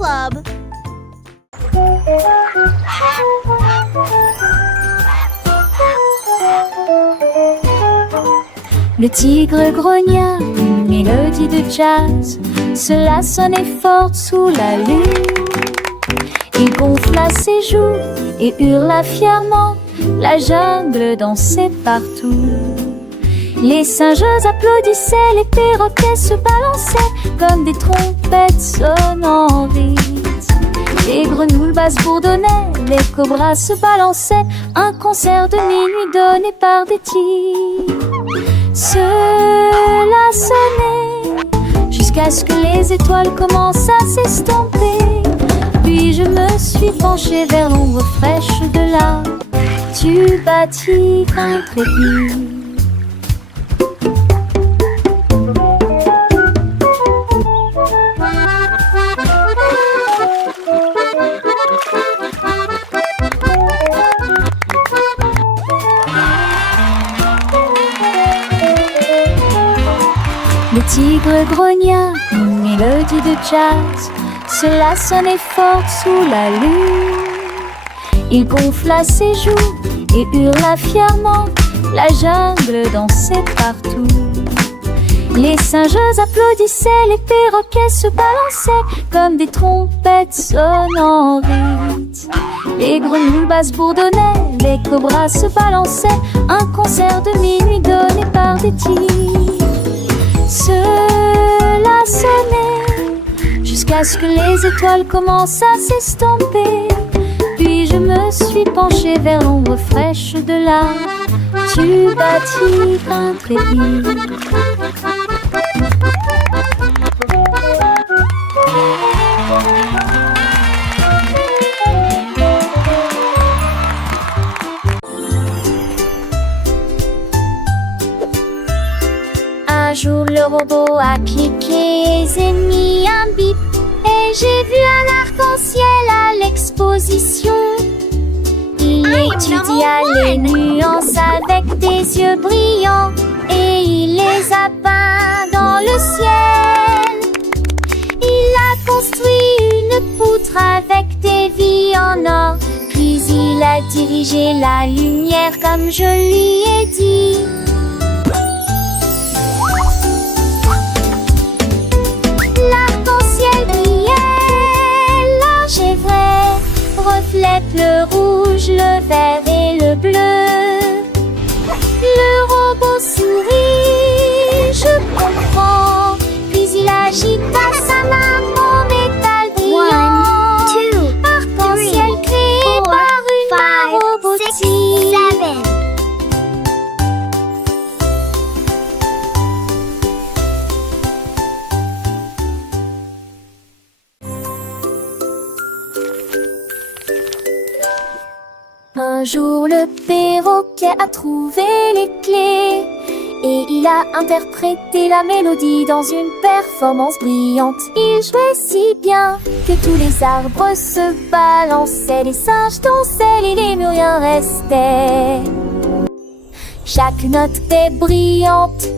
Club. Le tigre grogna une mélodie de jazz. Cela sonnait fort sous la lune. Il gonfla ses joues et hurla fièrement. La jungle dansait partout. Les singes applaudissaient, les perroquets se balançaient comme des trompettes sonnant vite. Les grenouilles basses bourdonnaient, les cobras se balançaient. Un concert de minuit donné par des tigres. Cela sonnait jusqu'à ce que les étoiles commencent à s'estomper. Puis je me suis penchée vers l'ombre fraîche de l'arbre. Tu bâtis intrépide. Le tigre grogna une mélodie de jazz. Cela sonnait fort sous la lune. Il gonfla ses joues et hurla fièrement. La jungle dansait partout. Les singes applaudissaient, les perroquets se balançaient comme des trompettes sonnant vite. Les grenouilles basses bourdonnaient, les cobras se balançaient. Un concert de minuit donné par des tigres. Cela sonnait jusqu'à ce que les étoiles commencent à s'estomper. Puis je me suis penchée vers l'ombre fraîche de l'arbre. Tu bâtis intrépide. Un jour le robot a cliqué et mis un bip. Et j'ai vu un arc-en-ciel à l'exposition. Il étudia les nuances avec des yeux brillants. Et il les a peints dans le ciel. Il a construit une poutre avec des vies en or. Puis il a dirigé la lumière comme je lui ai dit. L'arc-en-ciel brillait, large et vrai, reflète le rouge, le vert et le bleu. Le robot sourit, je comprends, puis il agita sa main en métal brillant. Arc-en-ciel créé par une main robotique. Un jour le perroquet a trouvé les clés et il a interprété la mélodie dans une performance brillante. Il jouait si bien que tous les arbres se balançaient, les singes dansaient et les murs restaient. Chaque note était brillante,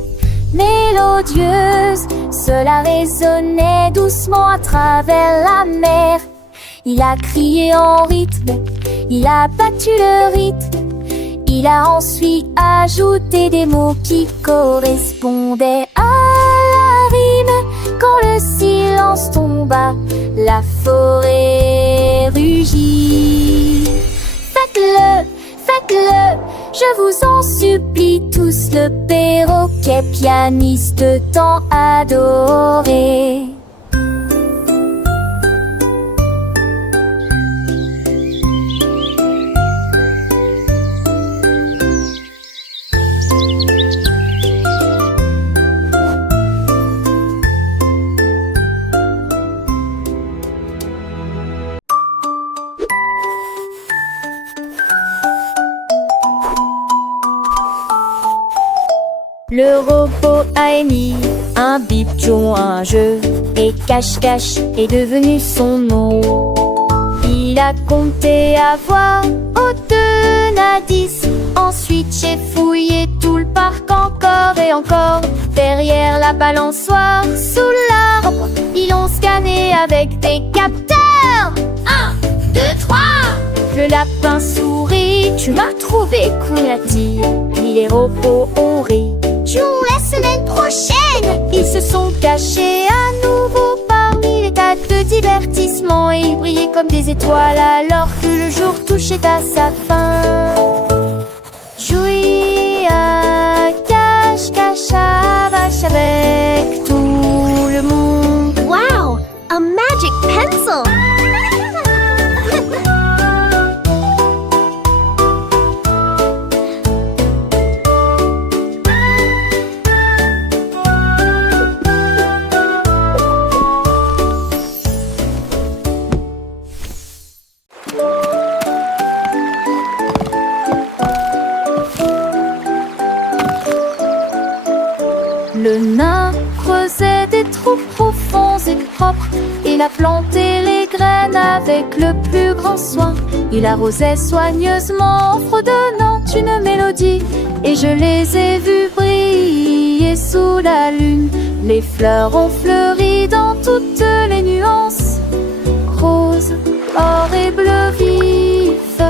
mélodieuse, cela résonnait doucement à travers la mer. Il a crié en rythme, il a battu le rythme. Il a ensuite ajouté des mots qui correspondaient à la rime. Quand le silence tomba, la forêt rugit. Faites-le, faites-le, je vous en supplie tous, le perroquet pianiste tant adoré. Le robot a émis un bip, jouant un jeu, et cache-cache est devenu son nom. Il Il a compté à voix au-de à 10. Ensuite j'ai fouillé tout le parc encore et encore. Derrière la balançoire, sous l'arbre, ils l'ont scanné avec des capteurs. 1, 2, 3. Le lapin sourit, tu m'as trouvé cool, a-t-il. Puis les robots ont ri. Jouons la semaine prochaine. Ils se sont cachés à nouveau parmi les tas de divertissements et ils brillaient comme des étoiles alors que le jour touchait à sa fin. Jouer à cache-cache avec tout le monde. Wow, a magic pencil! Le nain creusait des trous profonds et propres. Il a planté les graines avec le plus grand soin. Il arrosait soigneusement en fredonnant une mélodie. Et je les ai vus briller sous la lune. Les fleurs ont fleuri dans toutes les nuances, rose, or et bleu vif.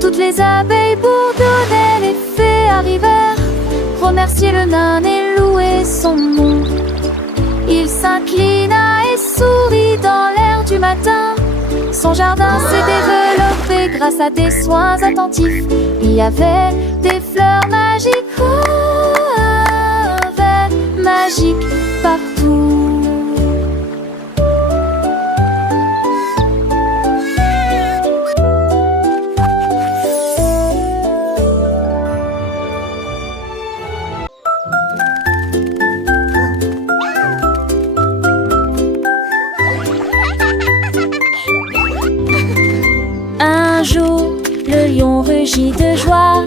Toutes les abeilles bourdonnaient, les fées arrivèrent remercier le nain et louer son nom. Il s'inclina et sourit dans l'air du matin. Son jardin s'est développé grâce à des soins attentifs. Il y avait des fleurs magiques, verts magiques partout. Un jour, le lion rugit de joie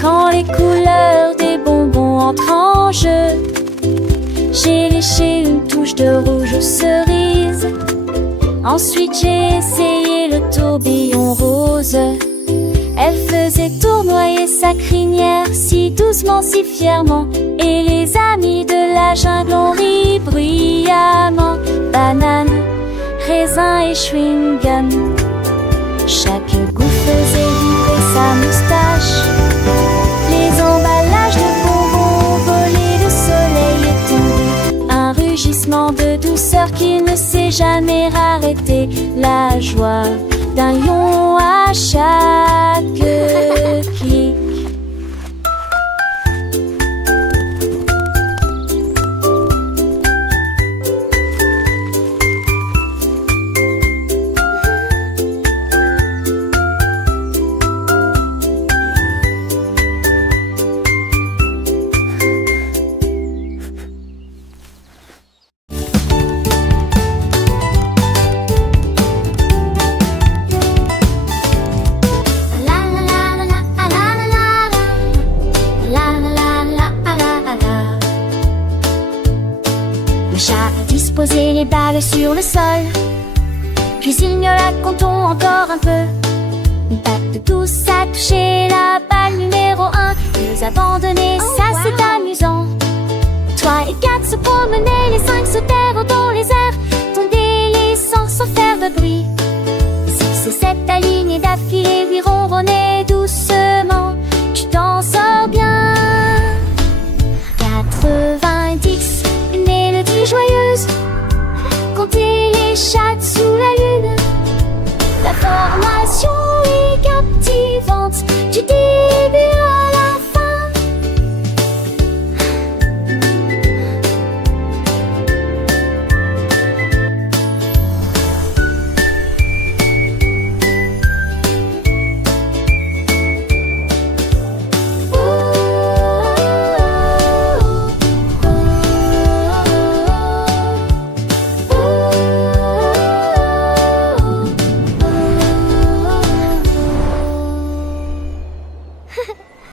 quand les couleurs des bonbons entrent en jeu. J'ai léché une touche de rouge aux cerises. Ensuite j'ai essayé le tourbillon rose. Elle faisait tournoyer sa crinière si doucement, si fièrement. Et les amis de la jungle ont ri bruyamment. Banane, raisin et chewing-gum. Chaque goût faisait vibrer sa moustache. Les emballages de bonbons volaient, le soleil est tombé. Un rugissement de douceur qui ne s'est jamais arrêté. La joie d'un lion à chaque clic. Disposer les balles sur le sol, puis il miaula comptons encore un peu. Une patte douce a touché la balle numéro 1. Nous abandonner, ça c'est amusant. Toi et Kat se promenaient